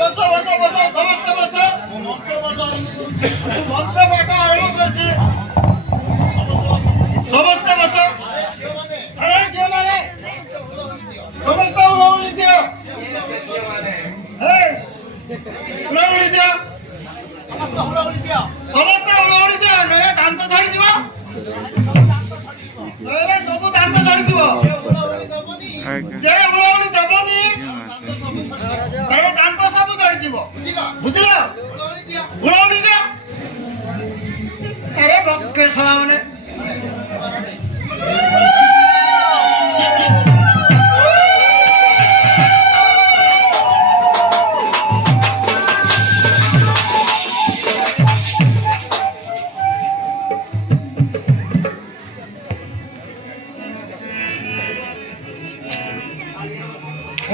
बसो बसो बसो समस्त बसो मंत्र पाठ आरंभ करछे समस्त बसो अरे जे माने समस्त उलौली दियो हे उलौली दियो समस्त उलौली दियो नहे दांत छाड़ी दियो नहे सब दांत छाड़ी दियो जे उलौली दबनी तार दांत सब छाड़ी दियो बुझिला उलौली दियो अरे बक्के सामने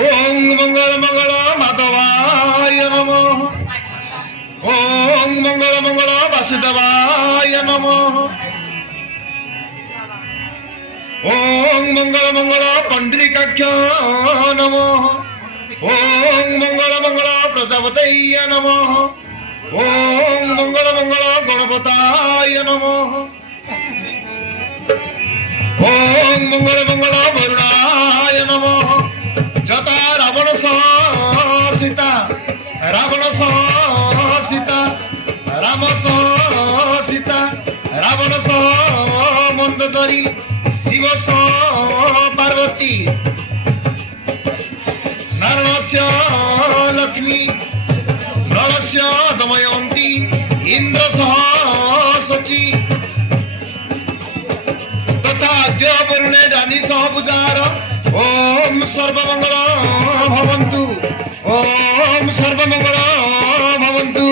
ओम मंगल मंगल माधवाय नमः ओम मंगल मंगल वासुदेवाय नमः ओम मंगल मंगल पंडरीकाक्ष नमः ओम मंगल मंगल प्रजापतये नमः ओम मंगल मंगल गणपताय नमः ओम मंगल मंगल वरुणाय नमः जता रावण सह सीता रावण सह सीता राम सह सीता रावण सह मंदोदरी शिव सह पार्वती नारायणस्य लक्ष्मी नरस्य दमयन्ती इंद्र सह सची तथा वरुणे रानी सह पुजार ओम सर्वमंगल भवन्तु ओम सर्वमंगल भवन्तु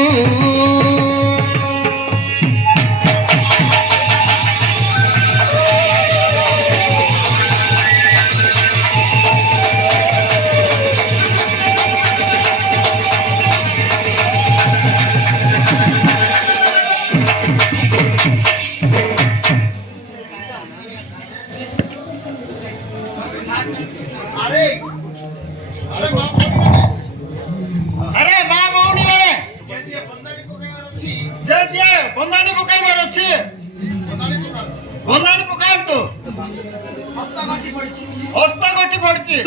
अरे मां भौणी माने जे बंदानी पकाइबार अछि बंदानी पकांतु हस्ता गठी पड़छि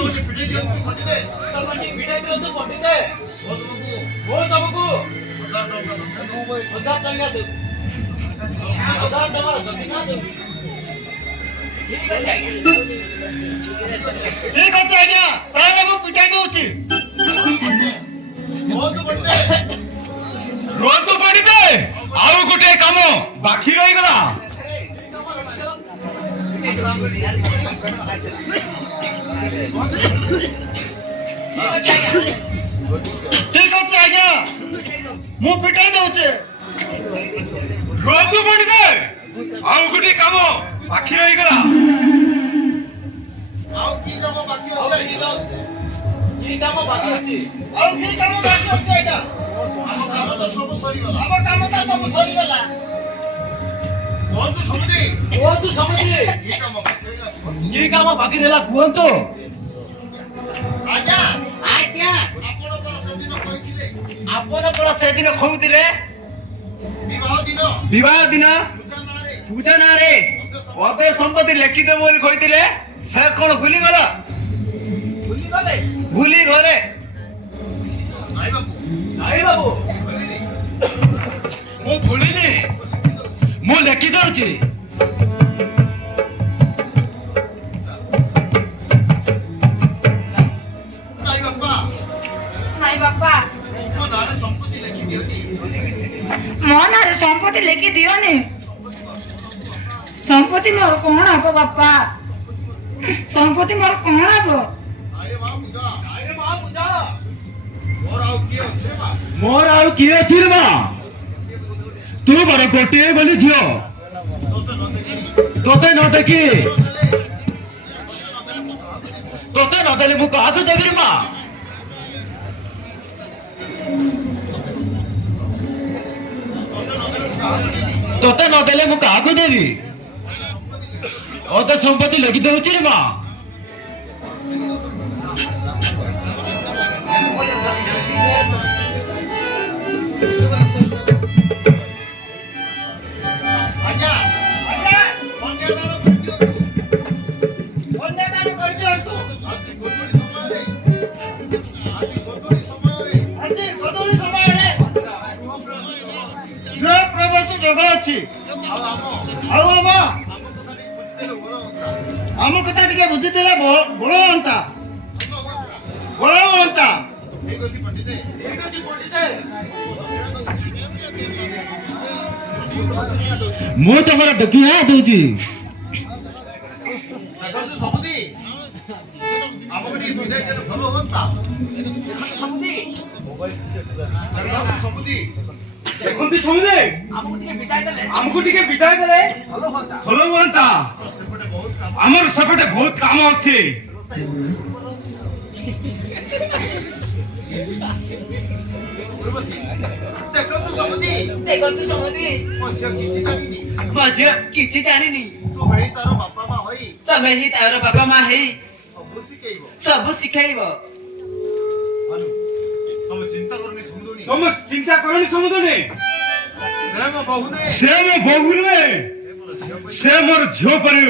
ତମକୁ ପିଟେଇ ଦିଅନ୍ତୁ ପଣ୍ଡିତେ ତମକୁ ପିଟାଇ ଦିଅନ୍ତୁ ପଣ୍ଡିତେ ମୋ ତମକୁ ହଜାର ଟଙ୍କା ଦେବୁ 1000 ଟଙ୍କା ଦକ୍ଷିଣା ଦେବୁ ଠିକ ଅଛି ଆଜ୍ଞା ତାହେଲେ ମୁଁ ପିଟାଇ ଦଉଛି ରୁହନ୍ତୁ ପଣ୍ଡିତେ ଆଉ ଗୋଟିଏ କାମ ବାକି ରହିଗଲା ଠିକ ଅଛି ଆଜ୍ଞା ମୁଁ ପିଟାଇ ଦଉଛି ରୁହନ୍ତୁ ପଣ୍ଡିତେ ଆଉ ଗୋଟିଏ କାମ ବାକି ରହିଗଲା ଆଉ କି କାମ ବାକି ଅଛି କି କାମ ବାକି ଅଛି ଆଉ କି କାମ ବାକି ଅଛି ଆଜ୍ଞା ଆମ କାମ ତ ସବୁ ସରିଗଲା କୁହନ୍ତୁ ସମୁଦି କି କାମ ବାକି ରହିଲା କୁହନ୍ତୁ ଆଜ୍ଞା ଆପଣ ପରା ସେଦିନ କହୁଥିଲେ ବିବାହ ଦିନ ପୂଜା ନାଁରେ ଅଧେ ସମ୍ପତ୍ତି ଲେଖିଦେବ ବୋଲି କହିଥିଲେ ସେ କଣ ଭୁଲିଗଲ ଭୁଲି ଗଲେ ନାଇଁ ବାବୁ ମୁଁ ଭୁଲିନି ମୁଁ ଲେଖି ଦଉଛି ନାଇଁ ବାପା ମୋ ନାଁରେ ସମ୍ପତ୍ତି ଲେଖି ଦିଅନି ସମ୍ପତ୍ତି ମୋର କଣ ହବ ବାପା ସମ୍ପତ୍ତି ମୋର କଣ ହବ ମୋର ଆଉ କିଏ ଅଛି ରେ ମା ତୁ ବଡ ଗୋଟିଏ ବୋଲି ଝିଅ ତୋତେ ନ ଦେଖି ତୋତେ ନଦେଲେ ମୁଁ କାହାକୁ ଦେବି ରେ ମା ତୋତେ ନଦେଲେ ମୁଁ କାହାକୁ ଦେବି ଅଧେ ସମ୍ପତ୍ତି ଲେଖି ଦଉଛି ରେ ମା ଯୋଗ ଅଛି ଆଉ ଆମ କଥା ଟିକେ ବୁଝିଥିଲେ ଭଲ ହୁଅନ୍ତା ମୁଁ ତମର ଦକ୍ଷିଣା ଦଉଛି ଦେଖନ୍ତୁ ସମୁଦେ ଆମକୁ ଟିକେ ବିଦାୟ ଦେଲେ ଭଲ ହୁଅନ୍ତା ଆମର ସେପଟେ ବହୁତ କାମ ଅଛି ଦେଖନ୍ତୁ ସମୁଦି ମୋ ଝିଅ କିଛି ଜାଣିନି ତମେ ହିଁ ତାର ବାପା ମା ହେଇ ସବୁ ଶିଖେଇବ ତମେ ଚିନ୍ତା କରନି ସମୁଦନେ ସେ ମୋ ବୋହୂ ନୁହେଁ ସେ ମୋର ଝିଅ ପରି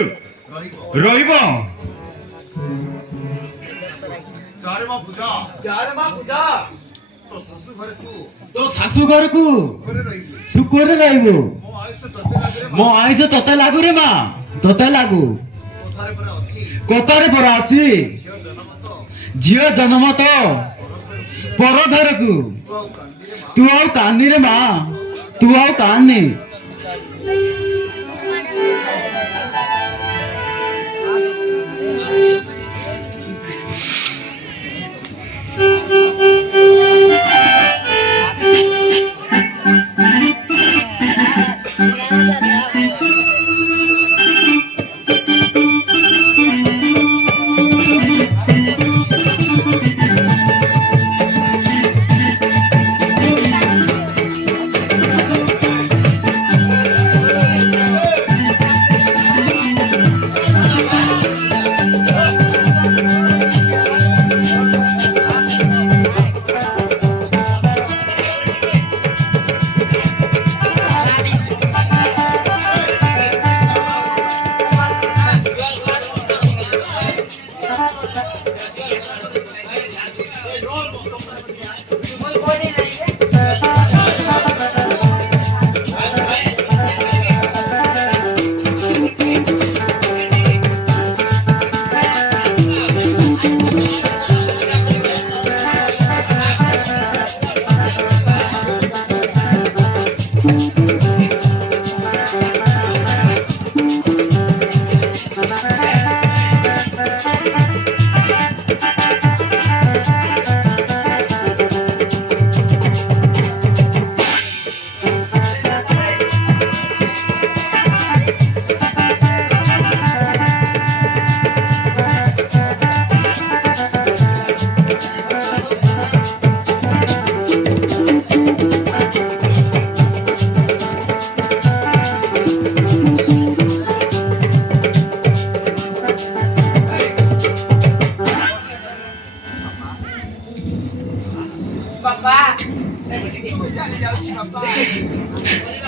ରହିବ ଯାରେ ମା ପୂଜା ତୋ ଶାଶୁ ଘରକୁ ସୁଖରେ ରହିବୁ ମୋ ଆୟୁଷ ତତେ ଲାଗୁ ରେ ମା ତତେ ଲାଗୁ କଥାରେ ପରା ଅଛି ଝିଅ ଜନ୍ମ ତ ପର ଧରକୁ ତୁ ଆଉ କାନ୍ଦି ରେ ମା ତୁ ଆଉ କାନ୍ଦି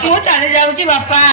ମୁଁ ଚାଲି ଯାଉଛି ବାପା